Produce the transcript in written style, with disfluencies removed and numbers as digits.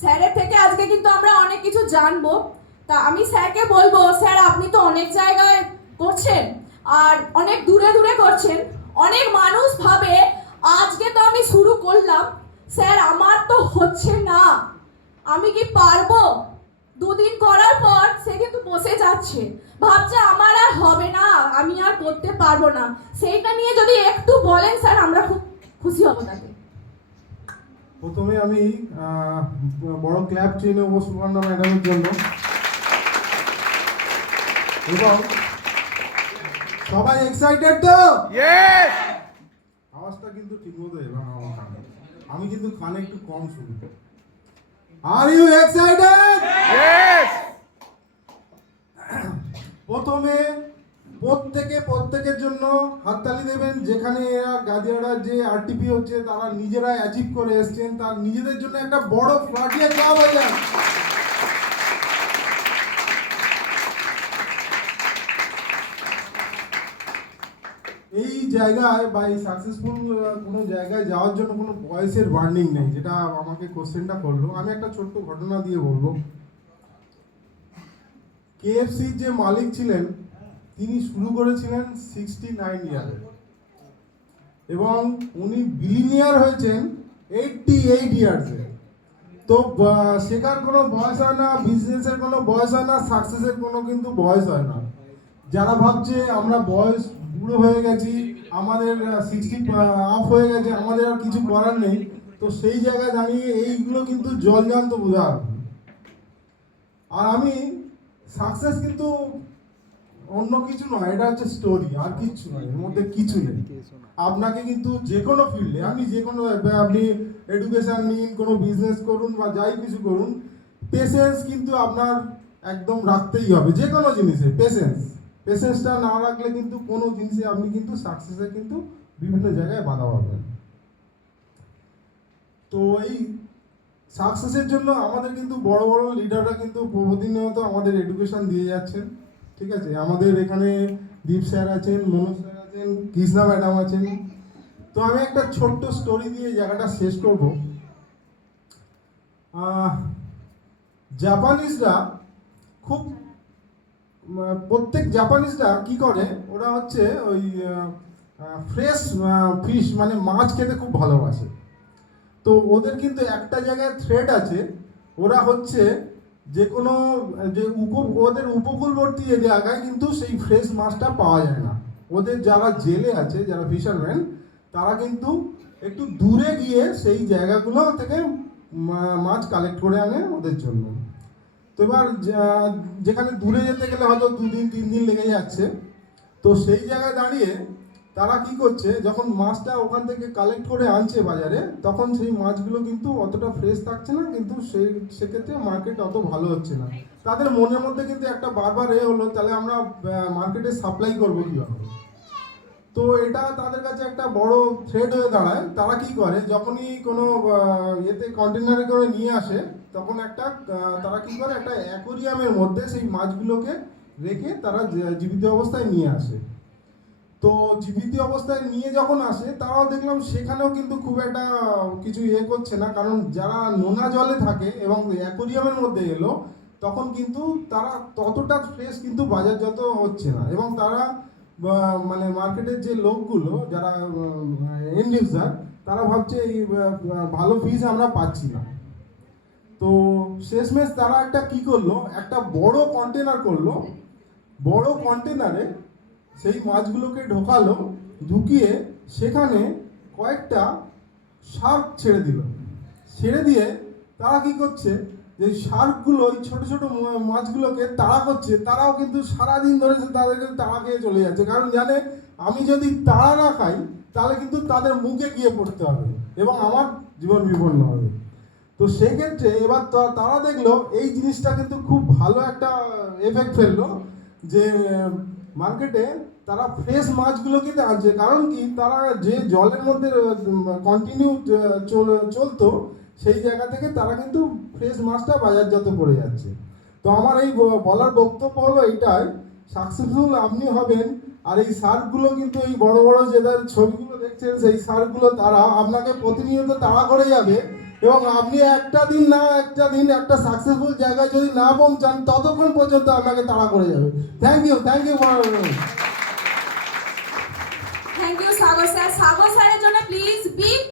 স্যারের থেকে আজকে কিন্তু আমরা অনেক কিছু জানবো। তা আমি স্যারকে বলবো, স্যার আপনি তো অনেক জায়গায় করছেন আর অনেক দূরে দূরে করছেন, অনেক মানুষ ভাবে আজকে তো আমি শুরু করলাম স্যার আমার তো হচ্ছে না, আমি কি পারবো? দুদিন করার পর সে কিন্তু বসে যাচ্ছে, ভাবছে আমার আর হবে না, আমি আর করতে পারবো না। সেইটা নিয়ে যদি একটু বলেন স্যার, আমরা খুব খুশি হব তাতে। প্রথমে আমি বড় ক্ল্যাপ চেয়ে নেবো সুবর্ণা ম্যাডামের জন্য। এবং সবাই এক্সাইটেড তো? আওয়াজটা কিন্তু ঠিক মতো এলো না আমার কানে, আমি কিন্তু কানে একটু কম শুনি। Are you excited? প্রথমে প্রত্যেকের জন্য হাততালি দেবেন, যেখানে এরা গাদিয়ারা যে আরটিপি হচ্ছে তারা নিজেরা অ্যাচিভ করে এসেছেন, তার নিজেদের জন্য একটা বড় ফ্লাটিয়া ক্লাব হয়ে যায়। এই জায়গায় বা এই সাকসেসফুল কোনো জায়গায় যাওয়ার জন্য কোনো বয়সের বার্নিং নেই, যেটা আমাকে কোশ্চেনটা করলো। আমি একটা ছোট্ট ঘটনা দিয়ে বলবো। কেএফসির যে মালিক ছিলেন তিনি শুরু করেছিলেন 69 ইয়ারে এবং উনি বিলিনিয়ার হয়েছেন 88 ইয়ার্সে। তো শেখার কোনো বয়স হয় না, বিজনেসের কোনো বয়স হয় না, সাকসেসের কোনো কিন্তু বয়স হয় না। যারা ভাবছে আমরা বয়স বুড়ো হয়ে গেছি, আমাদের 60 আপ হয়ে গেছে, আমাদের আর কিছু করার নেই, তো সেই জায়গায় দাঁড়িয়ে এইগুলো কিন্তু জলজান্ত উদাহরণ। আর আমি সাকসেস কিন্তু অন্য কিছু নয়, এটা হচ্ছে স্টোরি, আর কিচ্ছু নয়, এর মধ্যে কিছু নেই। আপনাকে কিন্তু যে কোনো ফিল্ডে, আপনি এডুকেশন নিন, কোনো বিজনেস করুন বা যাই কিছু করুন, পেশেন্স কিন্তু আপনার একদম রাখতেই হবে। যে কোনো জিনিসে পেশেন্সটা না রাখলে কিন্তু কোনো জিনিসে আপনি কিন্তু সাকসেসে কিন্তু বিভিন্ন জায়গায় বাধা পাবেন। তো এই সাকসেসের জন্য আমাদের কিন্তু বড় বড় লিডাররা কিন্তু প্রতিনিয়ত আমাদের এডুকেশন দিয়ে যাচ্ছেন। ঠিক আছে, আমাদের এখানে দীপ স্যার আছেন, মনোজ স্যার আছেন, কৃষ্ণা ম্যাডাম আছেন। তো আমি একটা ছোট্ট স্টোরি দিয়ে জায়গাটা শেষ করব। জাপানিজরা খুব প্রত্যেক জাপানিজরা কি করে, ওরা হচ্ছে ওই ফ্রেশ ফিশ মানে মাছ খেতে খুব ভালোবাসে। তো ওদের কিন্তু একটা জায়গায় থ্রেড আছে, ওরা হচ্ছে যে কোনো ওদের উপকূলবর্তী এলাকায় কিন্তু সেই ফ্রেশ মাছটা পাওয়া যায় না। ওদের যারা জেলে আছে, যারা ফিশারম্যান, তারা কিন্তু একটু দূরে গিয়ে সেই জায়গাগুলো থেকে মাছ কালেক্ট করে আনে ওদের জন্য। তো এবার যেখানে দূরে যেতে গেলে হয়তো 2 দিন 3 দিন লেগে যাচ্ছে, তো সেই জায়গায় দাঁড়িয়ে তারা কি করছে, যখন মাছটা ওখান থেকে কালেক্ট করে আনছে বাজারে, তখন সেই মাছগুলো কিন্তু অতটা ফ্রেশ থাকছে না, কিন্তু সেক্ষেত্রে মার্কেট অত ভালো হচ্ছে না। তাদের মনের মধ্যে কিন্তু একটা বারবার হলো, তাহলে আমরা মার্কেটে সাপ্লাই করবো কীভাবে। তো এটা তাদের কাছে একটা বড় থ্রেড হয়ে দাঁড়ায়। তারা কি করে, যখনই কোনো এতে কন্টেনারে করে নিয়ে আসে, তখন তারা কি করে, একটা অ্যাকোরিয়ামের মধ্যে সেই মাছগুলোকে রেখে তারা জীবিত অবস্থায় নিয়ে আসে। তো জীবিত অবস্থায় নিয়ে যখন আসে, তারাও দেখলাম সেখানেও কিন্তু খুব একটা কিছু করছে না, কারণ যারা নোনা জলে থাকে এবং অ্যাকোরিয়ামের মধ্যে এলো, তখন কিন্তু তারা ততটা ফ্রেশ কিন্তু বাজারজাত হচ্ছে না, এবং তারা মানে মার্কেটের যে লোকগুলো যারা এন্ড ইউজার, তারা ভাবছে এই ভালো ফিস আমরা পাচ্ছি না। তো শেষমেশ তারা একটা কি করলো, একটা বড় কন্টেনার করলো, বড় কন্টেনারে সেই মাছগুলোকে ঢোকালো, ঢুকিয়ে সেখানে কয়েকটা শার্ক ছেড়ে দিল। ছেড়ে দিয়ে তারা কি করছে, যে শার্কগুলো ওই ছোটো ছোটো মাছগুলোকে তাড়া করছে, তারাও কিন্তু সারাদিন ধরে তাদেরকে তাড়া খেয়ে চলে যাচ্ছে, কারণ জানে আমি যদি তাড়া না খাই তাহলে কিন্তু তাদের মুখে গিয়ে পড়তে হবে এবং আমার জীবন বিপন্ন হবে। তো সেক্ষেত্রে এবার তারা দেখলো এই জিনিসটা কিন্তু খুব ভালো একটা এফেক্ট ফেললো, যে মার্কেটে তারা ফ্রেশ মাছগুলো কিন্তু আনছে, কারণ কি তারা যে জলের মধ্যে কন্টিনিউ চলতো, সেই জায়গা থেকে তারা কিন্তু ফ্রেশ মাছটা বাজারজাত করে যাচ্ছে। তো আমার এই বলার বক্তব্য হলো এইটাই, সাকসেসফুল আপনি হবেন। আর এই শার্কগুলো কিন্তু এই বড় বড় যেটার ছবিগুলো দেখছেন, সেই শার্কগুলো তারা আপনাকে প্রতিনিয়ত তাড়া করে যাবে, এবং আপনি একটা দিন একটা সাকসেসফুল জায়গায় যদি না পৌঁছান ততক্ষণ পর্যন্ত আপনাকে তাড়া করে যাবে। Thank you thank you Sagar sir. Sagar স্যারের জন্য প্লিজ বিগ